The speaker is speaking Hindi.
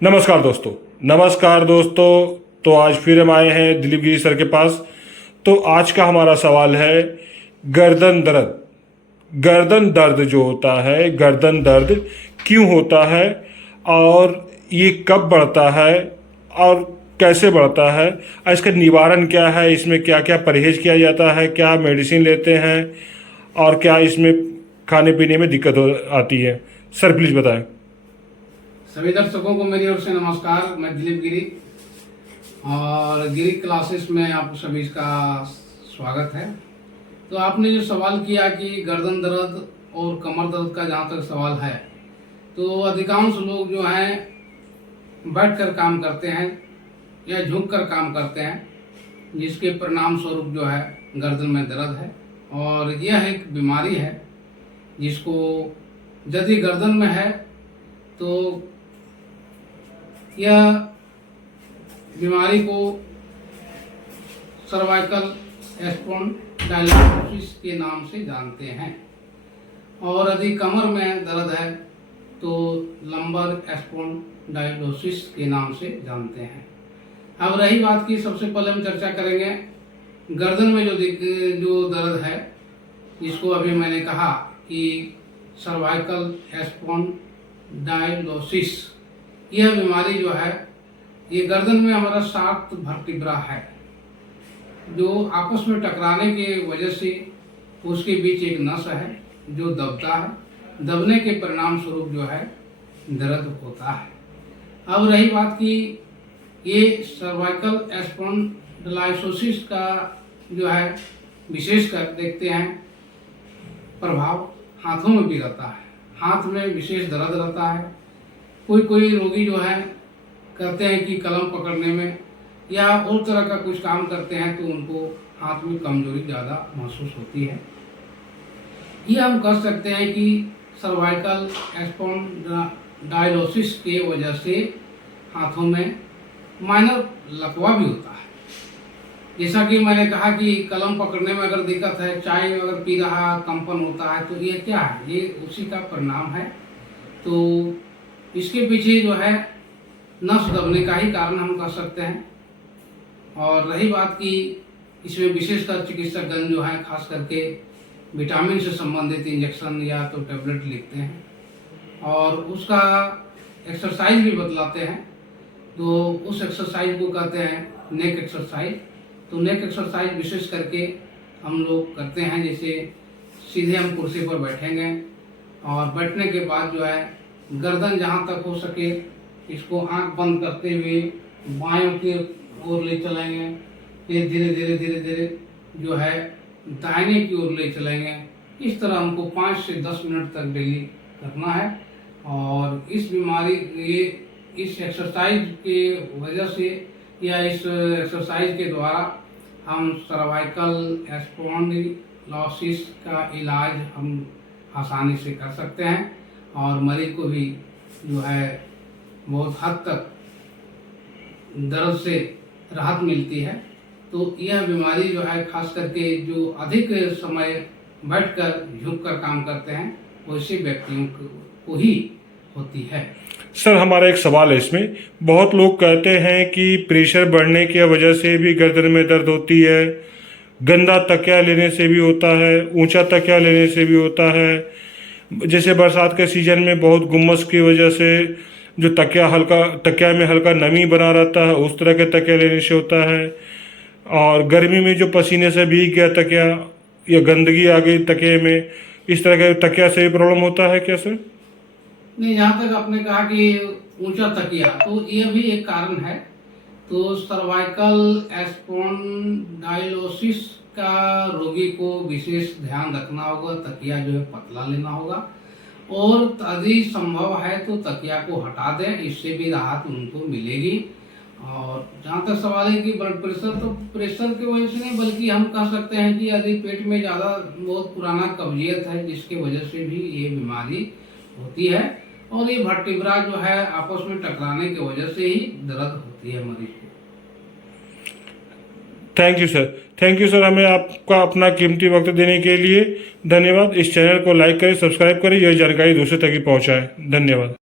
नमस्कार दोस्तों। तो आज फिर हम आए हैं दिलीप गिरी सर के पास। तो आज का हमारा सवाल है गर्दन दर्द। गर्दन दर्द जो होता है, गर्दन दर्द क्यों होता है और ये कब बढ़ता है और कैसे बढ़ता है, और इसका निवारण क्या है, इसमें क्या क्या परहेज किया जाता है, क्या मेडिसिन लेते हैं और क्या इसमें खाने पीने में दिक्कत आती है। सर प्लीज़ बताएं। सभी दर्शकों को मेरी ओर से नमस्कार। मैं दिलीप गिरी और गिरी क्लासेस में आप सभी का स्वागत है। तो आपने जो सवाल किया कि गर्दन दर्द और कमर दर्द का जहाँ तक सवाल है, तो अधिकांश लोग जो हैं बैठकर काम करते हैं या झुककर काम करते हैं, जिसके परिणाम स्वरूप जो है गर्दन में दर्द है। और यह एक बीमारी है जिसको यदि गर्दन में है तो यह बीमारी को सर्वाइकल स्पॉन्डिलोसिस के नाम से जानते हैं, और यदि कमर में दर्द है तो लंबर स्पॉन्डिलोसिस के नाम से जानते हैं। अब रही बात की, सबसे पहले हम चर्चा करेंगे गर्दन में जो दर्द है, जिसको अभी मैंने कहा कि सर्वाइकल स्पॉन्डिलोसिस। यह बीमारी जो है, ये गर्दन में हमारा 7 वर्टिब्रा है जो आपस में टकराने के वजह से उसके बीच एक नस है जो दबता है। दबने के परिणाम स्वरूप जो है दर्द होता है। अब रही बात की, ये सर्वाइकल स्पॉन्डिलोसिस का जो है विशेषकर देखते हैं प्रभाव हाथों में भी रहता है। हाथ में विशेष दर्द रहता है। कोई रोगी जो है कहते हैं कि कलम पकड़ने में या और तरह का कुछ काम करते हैं तो उनको हाथ में कमजोरी ज़्यादा महसूस होती है। ये हम कह सकते हैं कि सर्वाइकल स्पॉन्डिलोसिस के वजह से हाथों में माइनर लकवा भी होता है। जैसा कि मैंने कहा कि कलम पकड़ने में अगर दिक्कत है, चाय अगर पी रहा कंपन होता है, तो ये क्या है? ये उसी का परिणाम है। तो इसके पीछे जो है नस दबने का ही कारण हम कह सकते हैं। और रही बात की, इसमें विशेषकर चिकित्सकगण जो है खास करके विटामिन से संबंधित इंजेक्शन या तो टैबलेट लिखते हैं और उसका एक्सरसाइज भी बतलाते हैं। तो उस एक्सरसाइज को कहते हैं नेक एक्सरसाइज। तो नेक एक्सरसाइज विशेष करके हम लोग करते हैं, जैसे सीधे हम कुर्सी पर बैठेंगे और बैठने के बाद जो है गर्दन जहाँ तक हो सके इसको आंख बंद करते हुए बायों की ओर ले चलेंगे, फिर धीरे धीरे धीरे धीरे जो है दाहिने की ओर ले चलेंगे। इस तरह हमको 5 से 10 मिनट तक डेली करना है। और इस बीमारी इस एक्सरसाइज के वजह से या इस एक्सरसाइज के द्वारा हम सर्वाइकल स्पॉन्डिलोसिस का इलाज हम आसानी से कर सकते हैं और मरीज को भी जो है बहुत हद तक दर्द से राहत मिलती है। तो यह बीमारी जो है खास करके जो अधिक समय बैठकर झुककर काम करते हैं वैसे व्यक्तियों को ही होती है। सर हमारा एक सवाल है इसमें, बहुत लोग कहते हैं कि प्रेशर बढ़ने की वजह से भी गर्दन में दर्द होती है, गंदा तकिया लेने से भी होता है, ऊंचा तकिया लेने से भी होता है, जैसे बरसात के सीजन में बहुत गुम्मस की वजह से जो तकिया में हल्का नमी बना रहता है उस तरह के तकिया लेने से होता है, और गर्मी में जो पसीने से भीग गया तकिया या गंदगी आ गई तकिए में, इस तरह के तकिया से भी प्रॉब्लम होता है क्या सर? नहीं, जहाँ तक आपने कहा कि ऊंचा तकिया, तो यह भी एक कारण है। तो सर्वाइकल स्पॉन्डिलोसिस का रोगी को विशेष ध्यान रखना होगा। तकिया जो है पतला लेना होगा और यदि संभव है तो तकिया को हटा दें, इससे भी राहत उनको मिलेगी। और जहाँ तक सवाल है कि ब्लड प्रेशर, तो प्रेशर की वजह से नहीं बल्कि हम कह सकते हैं कि यदि पेट में ज़्यादा बहुत पुराना कब्जियत है जिसकी वजह से भी ये बीमारी होती है, और ये वर्टिब्रा जो है आपस में टकराने की वजह से ही दर्द होती है मरीज को। थैंक यू सर, हमें आपका अपना कीमती वक्त देने के लिए धन्यवाद। इस चैनल को लाइक करें, सब्सक्राइब करें, यह जानकारी दूसरे तक पहुँचाएं। धन्यवाद।